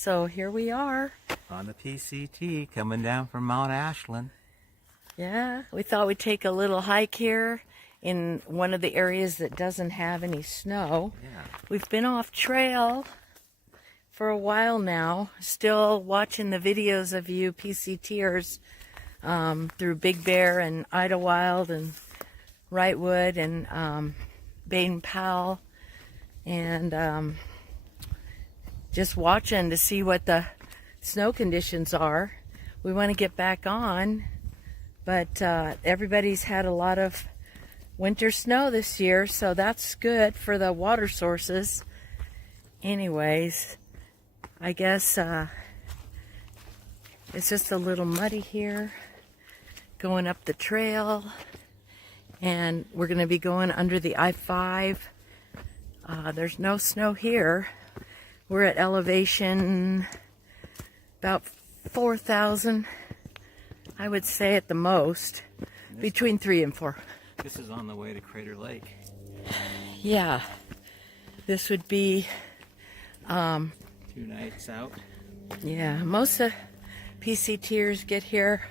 So here we are. On the PCT coming down from Mount Ashland. Yeah, we thought we'd take a little hike here in one of the areas that doesn't have any snow. Yeah. We've been off trail for a while now, still watching the videos of you PCTers through Big Bear and Idlewild and Wrightwood and Baden Powell, and just watching to see what the snow conditions are. We want to get back on, but everybody's had a lot of winter snow this year, so that's good for the water sources. Anyways, I guess it's just a little muddy here going up the trail, and we're going to be going under the I-5. There's no snow here. We're at elevation about 4,000, I would say at the most, between 3 and 4. This is on the way to Crater Lake. Yeah, this would be 2 nights out. Yeah, most of PCTers get here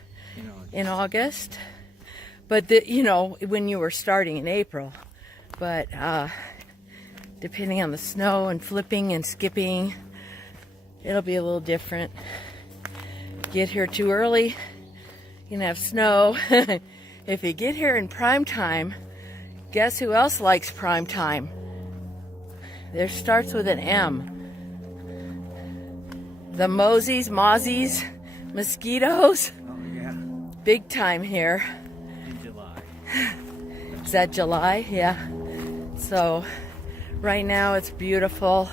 in August, but when you were starting in April, but depending on the snow and flipping and skipping, it'll be a little different. Get here too early, you can have snow. If you get here in prime time, guess who else likes prime time? There starts with an M. The mozzies, mosquitoes. Oh yeah. Big time here. In July. Is that July? Yeah. So right now it's beautiful.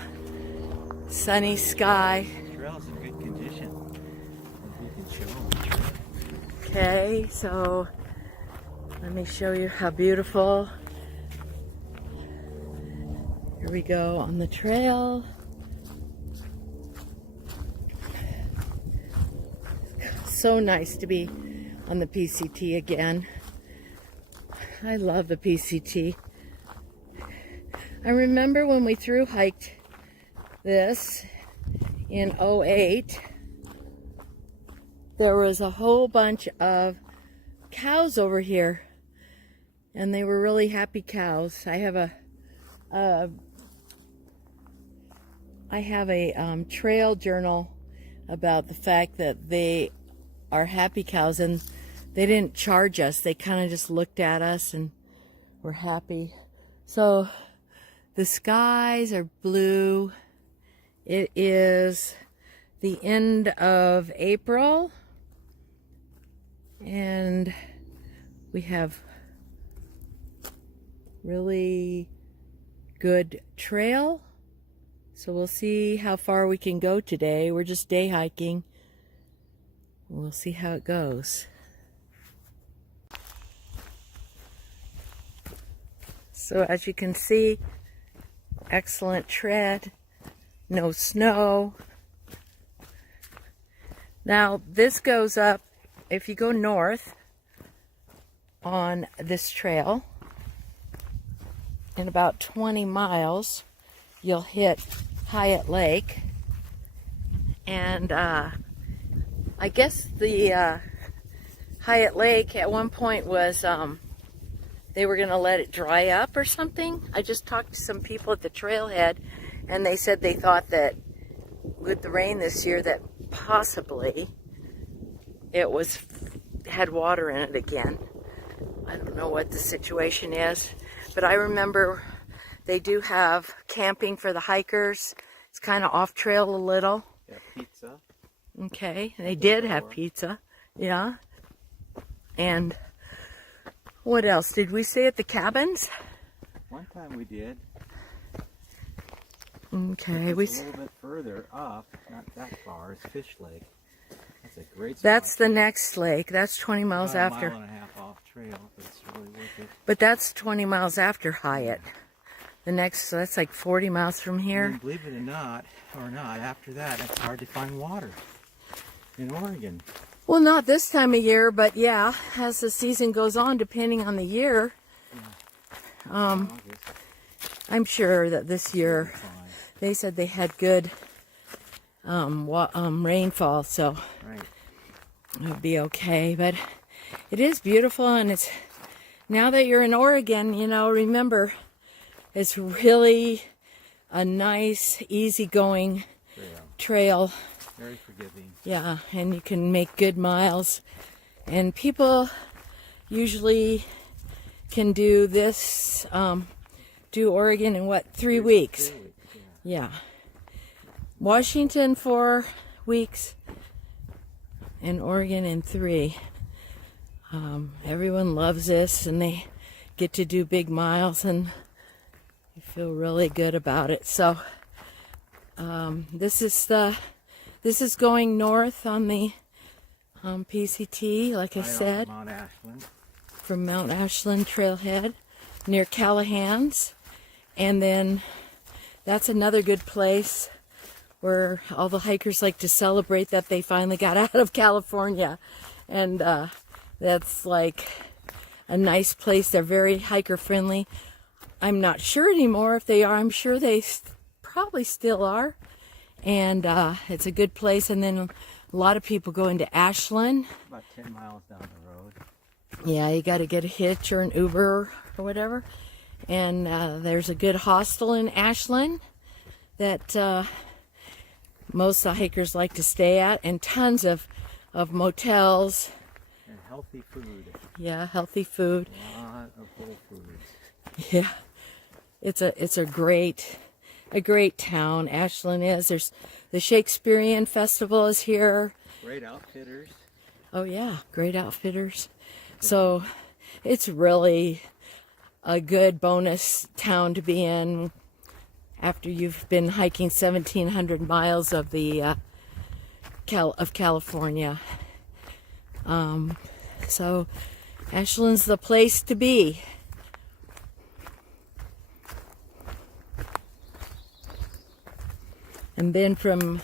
Sunny sky. The trail's in good condition. If you can show them the trail. Okay, so let me show you how beautiful. Here we go on the trail. So nice to be on the PCT again. I love the PCT. I remember when we thru hiked this in '08, there was a whole bunch of cows over here, and they were really happy cows. I have a trail journal about the fact that they are happy cows, and they didn't charge us. They kind of just looked at us and were happy. So the skies are blue. It is the end of April, and we have really good trail. So we'll see how far we can go today. We're just day hiking. We'll see how it goes. So as you can see, excellent tread, no snow. Now this goes up, if you go north on this trail, in about 20 miles, you'll hit Hyatt Lake. And I guess the Hyatt Lake at one point was, they were going to let it dry up or something. I just talked to some people at the trailhead, and they said they thought that with the rain this year that possibly it had water in it again. I don't know what the situation is, but I remember they do have camping for the hikers. It's kind of off trail a little. Yeah, pizza. Okay, they did have pizza, yeah. And what else? Did we stay at the cabins? One time we did. Okay, it's a little bit further up, not that far. It's Fish Lake. That's a great spot. That's the next lake. That's 20 miles about after. A mile and a half off trail, but it's really worth it. But that's 20 miles after Hyatt. The next, so that's like 40 miles from here. And believe it or not, after that, it's hard to find water in Oregon. Well, not this time of year, but yeah, as the season goes on, depending on the year. Yeah. I'm sure that this year they said they had good rainfall, so Right. it'll be okay. But it is beautiful, and it's now that you're in Oregon, you know, remember it's really a nice, easygoing trail. Very forgiving. Yeah, and you can make good miles. And people usually can do this, do Oregon in what, 3 weeks? 3 weeks, Yeah. Washington 4 weeks, and Oregon in 3. Everyone loves this, and they get to do big miles, and you feel really good about it. So this is going north on the PCT, like I said, Mount Ashland. from Mount Ashland Trailhead near Callahan's. And then that's another good place where all the hikers like to celebrate that they finally got out of California. And that's like a nice place. They're very hiker friendly. I'm not sure anymore if they are. I'm sure they probably still are. And it's a good place. And then a lot of people go into Ashland. About 10 miles down the road. Yeah, you got to get a hitch or an Uber or whatever. And there's a good hostel in Ashland that most of the hikers like to stay at, and tons of motels. And healthy food. Yeah, healthy food. A lot of whole foods. Yeah, it's a great town. Ashland is. There's the Shakespearean Festival is here. Great outfitters. Oh yeah, great outfitters. So it's really a good bonus town to be in after you've been hiking 1,700 miles of the California. So Ashland's the place to be. And then from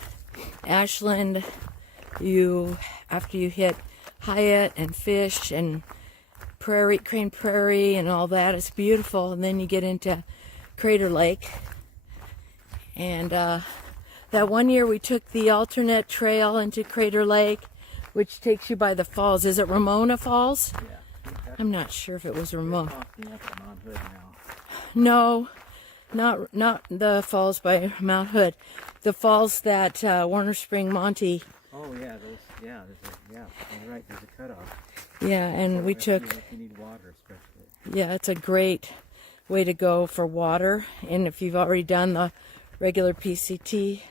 Ashland, after you hit Hyatt and Fish and Crane Prairie and all that, it's beautiful. And then you get into Crater Lake. And that one year we took the alternate trail into Crater Lake, which takes you by the falls. Is it Ramona Falls? Yeah. I'm not sure if it was Ramona. Popping up at Mount Hood No, now. not the falls by Mount Hood. The falls that Warner Spring Monty. Oh yeah, those. Yeah, you're right. There's a cutoff. Yeah, and we took. If you need water, especially. Yeah, it's a great way to go for water, and if you've already done the regular PCT.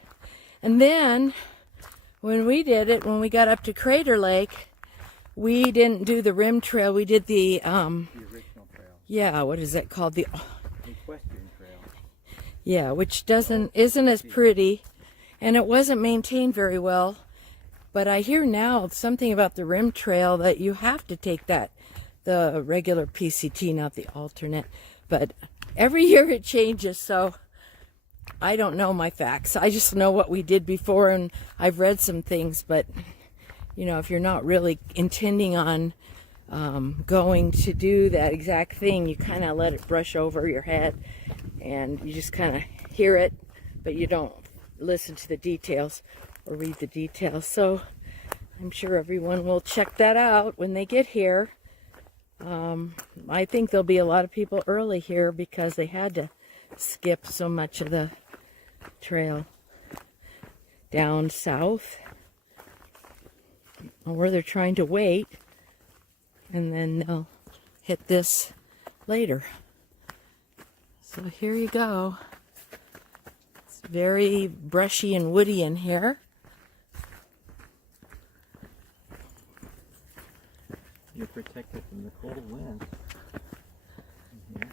And then when we did it, when we got up to Crater Lake, we didn't do the rim trail. We did the original trail. Yeah, what is that called? The Equestrian trail. Yeah, which isn't as pretty, and it wasn't maintained very well. But I hear now something about the rim trail that you have to take the regular PCT, not the alternate. But every year it changes, so I don't know my facts. I just know what we did before, and I've read some things. But you know, if you're not really intending on going to do that exact thing, you kind of let it brush over your head, and you just kind of hear it, but you don't listen to the details or read the details. So I'm sure everyone will check that out when they get here. I think there'll be a lot of people early here because they had to skip so much of the trail down south, or they're trying to wait, and then they'll hit this later. So here you go. It's very brushy and woody in here. You're protected from the cold wind. In here.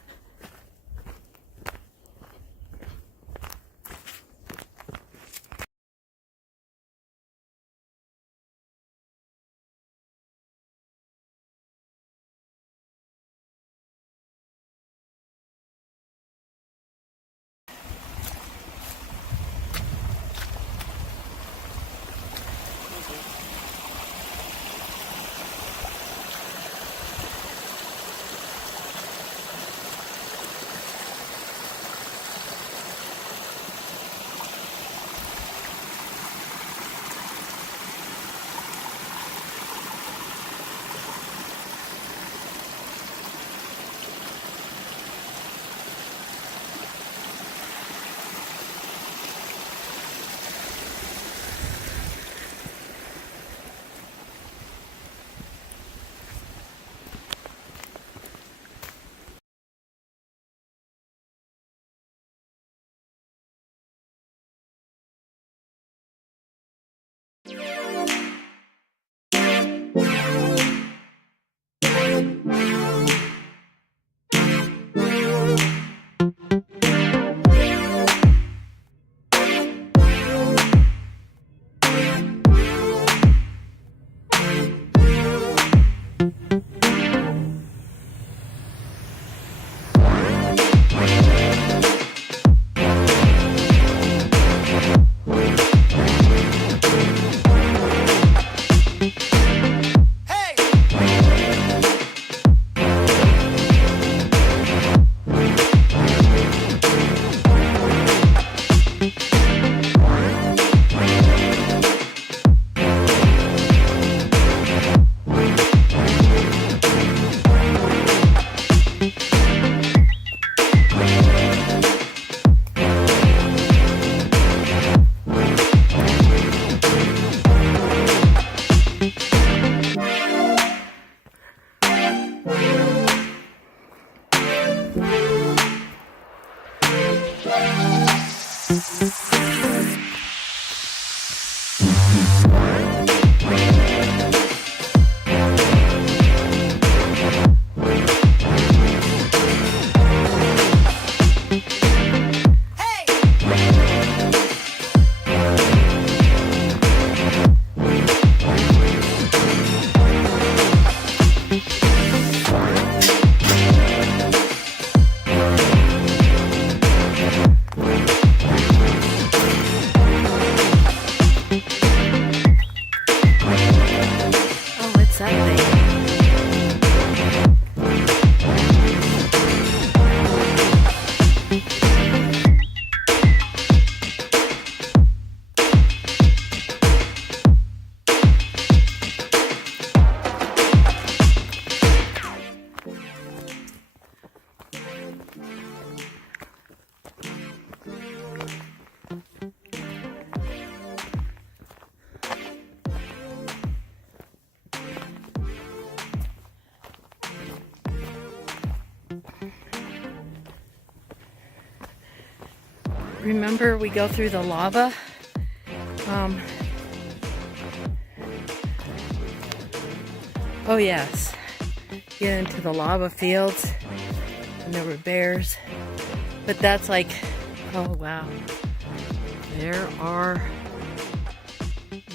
Oh, what's that thing? Remember, we go through the lava. Oh yes, get into the lava fields, and there were bears. But that's like, oh wow,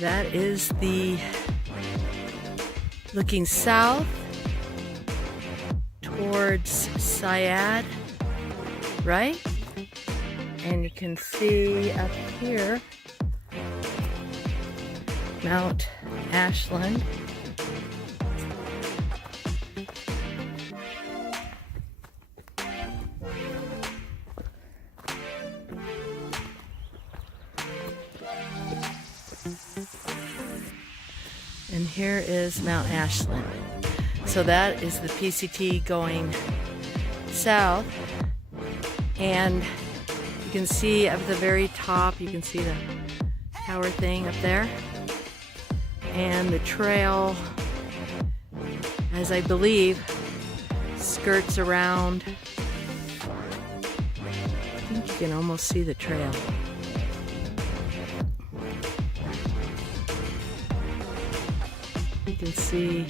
that is the, looking south towards Syad, right? And you can see up here Mount Ashland. And here is Mount Ashland. So that is the PCT going south. And you can see up at the very top, you can see the tower thing up there. And the trail, as I believe, skirts around. I think you can almost see the trail. You can see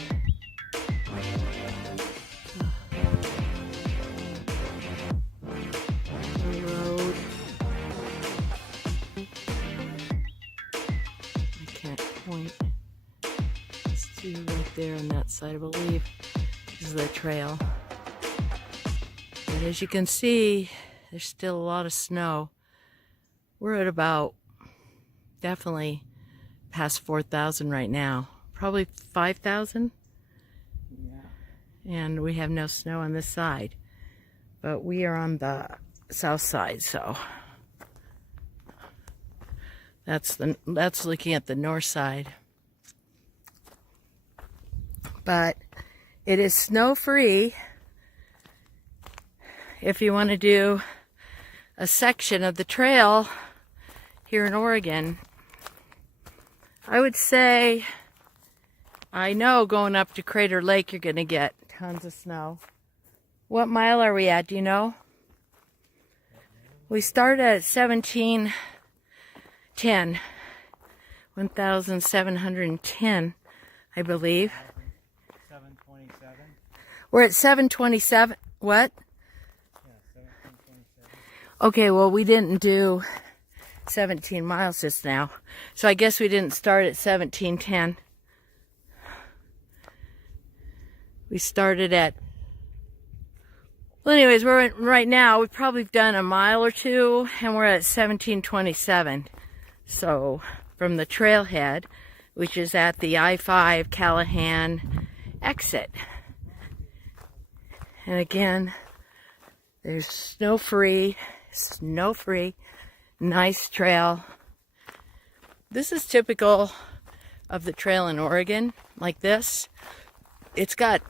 the road. I can't point. Let's see right there on that side, I believe, is the trail. But as you can see, there's still a lot of snow. We're at about definitely past 4,000 right now. Probably 5,000. Yeah. And we have no snow on this side. But we are on the south side, so that's looking at the north side. But it is snow free if you want to do a section of the trail here in Oregon. I would say, I know going up to Crater Lake you're going to get tons of snow. What mile are we at, do you know? We started at 1710, 1,710, I believe. 727. We're at 727, what? Yeah, 1727. Okay, well we didn't do 17 miles just now. So I guess we didn't start at 1710. We started at, well anyways, right now we've probably done a mile or two and we're at 1727. So from the trailhead, which is at the I-5 Callahan exit. And again, there's snow-free, nice trail. This is typical of the trail in Oregon, like this. It's got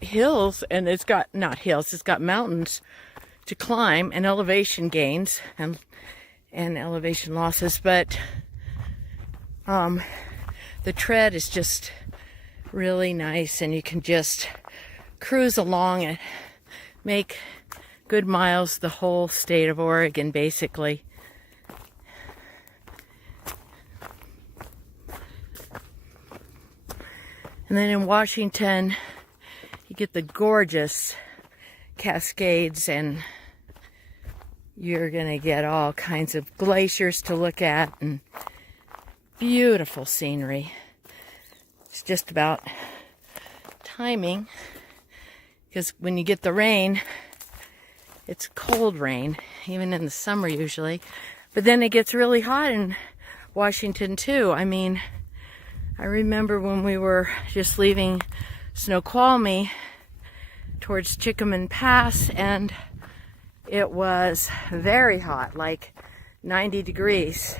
hills and it's got, not hills, it's got mountains to climb and elevation gains and elevation losses, but the tread is just really nice and you can just cruise along and make good miles the whole state of Oregon basically. And then in Washington, you get the gorgeous Cascades, and you're gonna get all kinds of glaciers to look at and beautiful scenery. It's just about timing, because when you get the rain, it's cold rain, even in the summer usually, but then it gets really hot in Washington too. I mean, I remember when we were just leaving Snoqualmie towards Chickaman Pass, and it was very hot, like 90 degrees.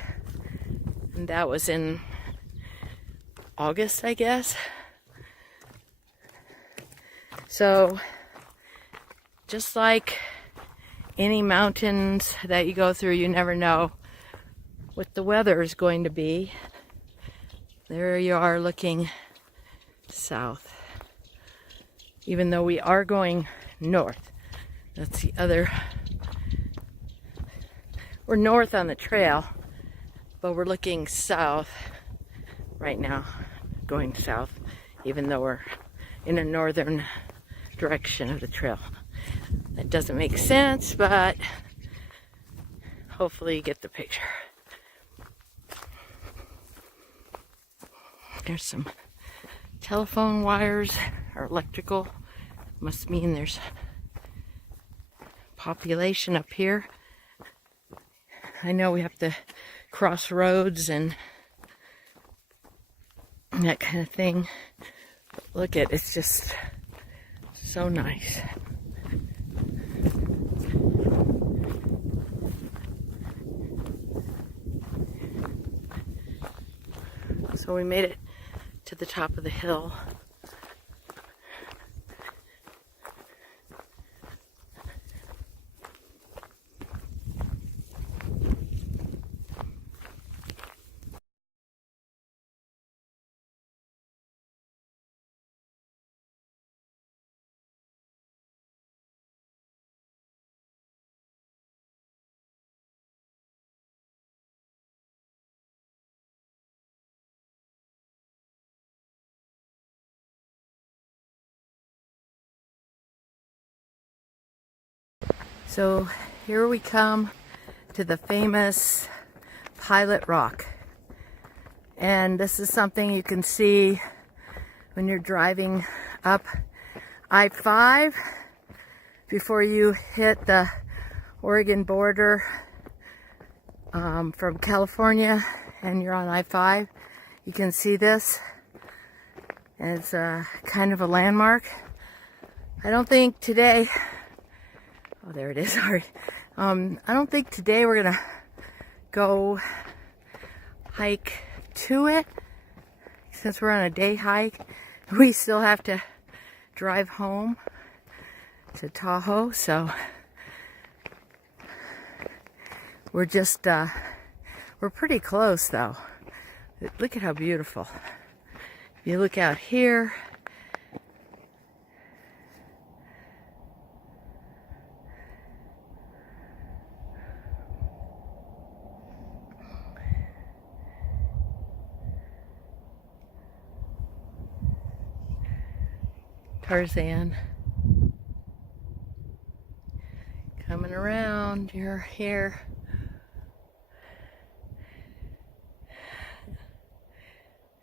And that was in August, I guess. So, just like any mountains that you go through, you never know what the weather is going to be. There you are looking south. Even though we are going north. That's the other. We're north on the trail, but we're looking south right now, going south, even though we're in a northern direction of the trail. That doesn't make sense, but hopefully you get the picture. There's some telephone wires or electrical. Must mean there's population up here. I know we have to cross roads and that kind of thing. But look at, it's just so nice. So we made it to the top of the hill. So here we come to the famous Pilot Rock. And this is something you can see when you're driving up I-5 before you hit the Oregon border from California, and you're on I-5. You can see this. And it's kind of a landmark. I don't think today... Oh, there it is, sorry. I don't think today we're gonna go hike to it. Since we're on a day hike, we still have to drive home to Tahoe, so we're just, we're pretty close though. Look at how beautiful. If you look out here, Tarzan coming around. You're here.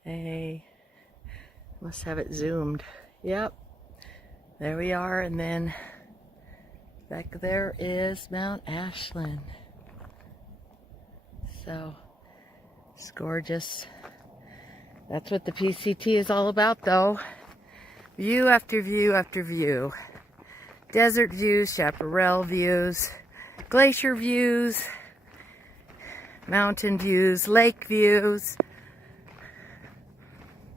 Hey, must have it zoomed. Yep, there we are, and then back there is Mount Ashland. So it's gorgeous. That's what the PCT is all about, though. View after view after view. Desert views, chaparral views, glacier views, mountain views, lake views.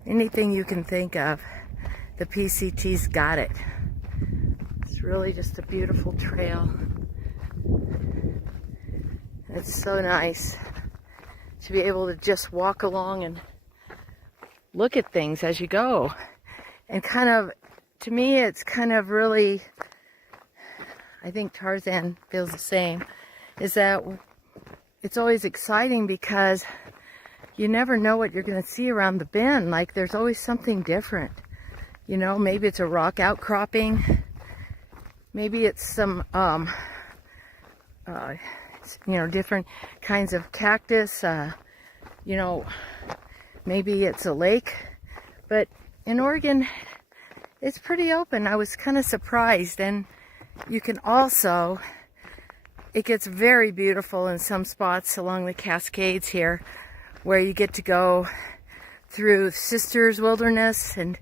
Anything you can think of, the PCT's got it. It's really just a beautiful trail. It's so nice to be able to just walk along and look at things as you go. And kind of, to me, it's kind of really, I think Tarzan feels the same, is that it's always exciting because you never know what you're going to see around the bend. Like, there's always something different. You know, maybe it's a rock outcropping. Maybe it's some, you know, different kinds of cactus. You know, maybe it's a lake. But in Oregon, it's pretty open. I was kind of surprised. And you can also, it gets very beautiful in some spots along the Cascades here, where you get to go through Sisters Wilderness and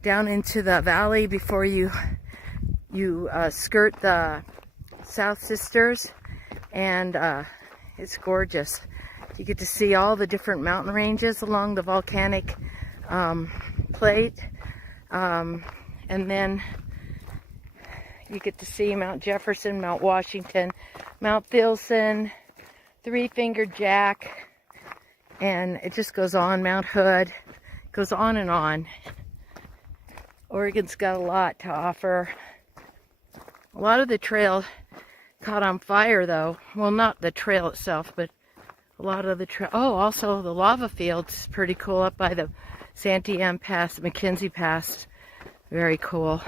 down into the valley before you skirt the South Sisters, and it's gorgeous. You get to see all the different mountain ranges along the volcanic plate, and then you get to see Mount Jefferson, Mount Washington, Mount Filson, Three-Fingered Jack, and it just goes on. Mount Hood, goes on and on. Oregon's got a lot to offer. A lot of the trail caught on fire, though. Well, not the trail itself, but a lot of the trail. Oh, also the lava fields, pretty cool up by the Santee Ann Pass, McKenzie Pass. Very cool.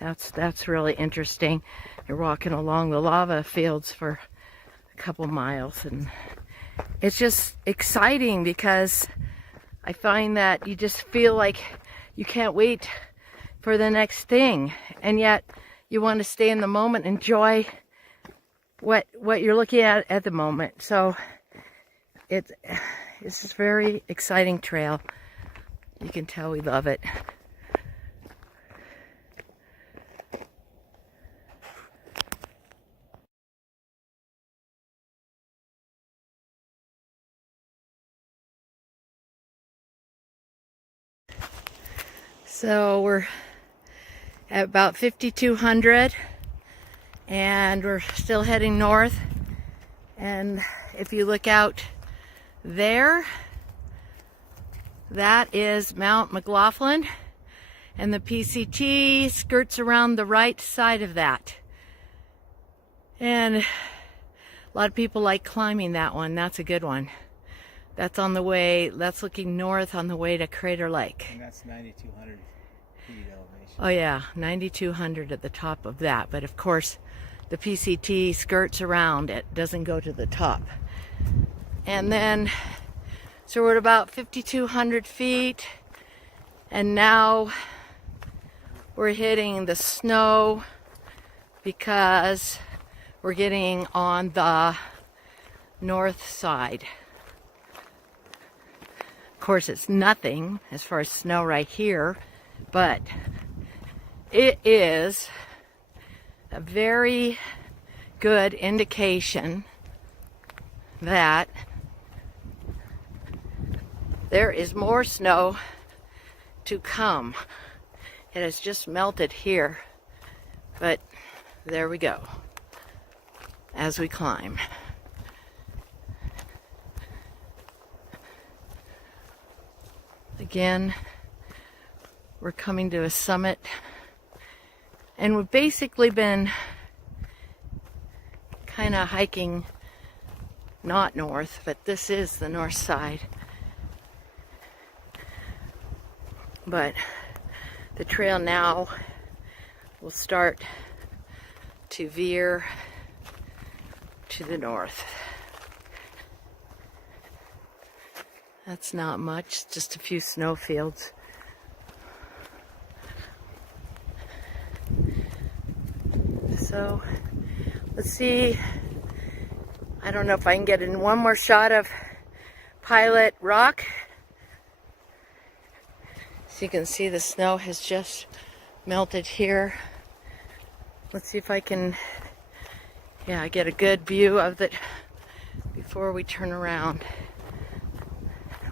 That's really interesting. You're walking along the lava fields for a couple miles, and it's just exciting because I find that you just feel like you can't wait for the next thing, and yet you want to stay in the moment, enjoy what you're looking at the moment. So it's a very exciting trail. You can tell we love it. So we're at about 5,200 and we're still heading north. And if you look out there, that is Mount McLaughlin, and the PCT skirts around the right side of that. And a lot of people like climbing that one. That's a good one. That's on the way, that's looking north on the way to Crater Lake. And that's 9,200 feet elevation. Oh yeah, 9,200 at the top of that. But of course, the PCT skirts around it, doesn't go to the top. And then, so we're at about 5,200 feet. And now we're hitting the snow because we're getting on the north side. Of course, it's nothing as far as snow right here, but it is a very good indication that there is more snow to come. It has just melted here, but there we go as we climb. Again, we're coming to a summit, and we've basically been kind of hiking not north, but this is the north side. But the trail now will start to veer to the north. That's not much, just a few snowfields. So let's see. I don't know if I can get in one more shot of Pilot Rock. So you can see the snow has just melted here. Let's see if I can, get a good view of it before we turn around.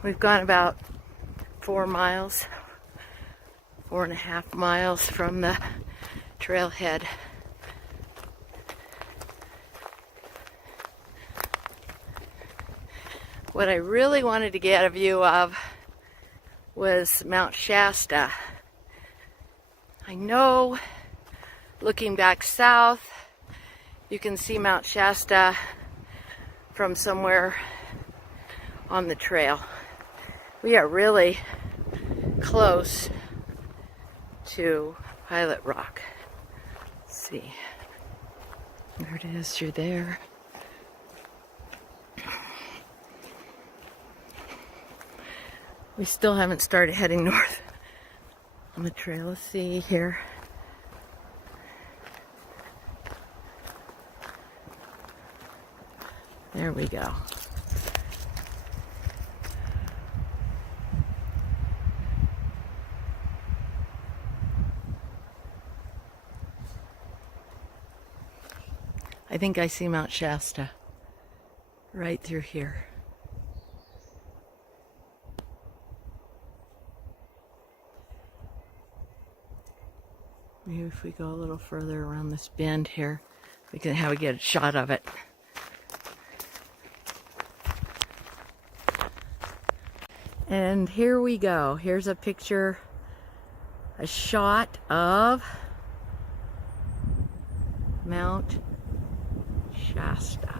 We've gone about 4 miles, 4.5 miles from the trailhead. What I really wanted to get a view of was Mount Shasta. I know, looking back south, you can see Mount Shasta from somewhere on the trail. We are really close to Pilot Rock. Let's see. There it is through there. We still haven't started heading north on the trail. Let's see here. There we go. I think I see Mount Shasta right through here. Maybe if we go a little further around this bend here, we can have a good shot of it. And here we go. Here's a picture, a shot of Mount Shasta.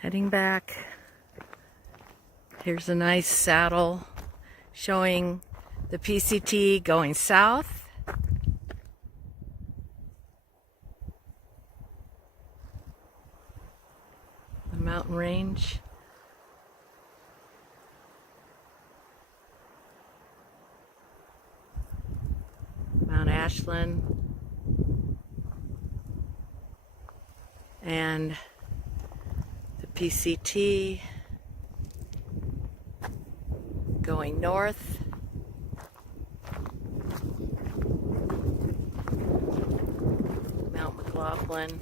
Heading back. Here's a nice saddle showing the PCT going south. The mountain range. Mount Ashland. And PCT going north. Mount McLaughlin.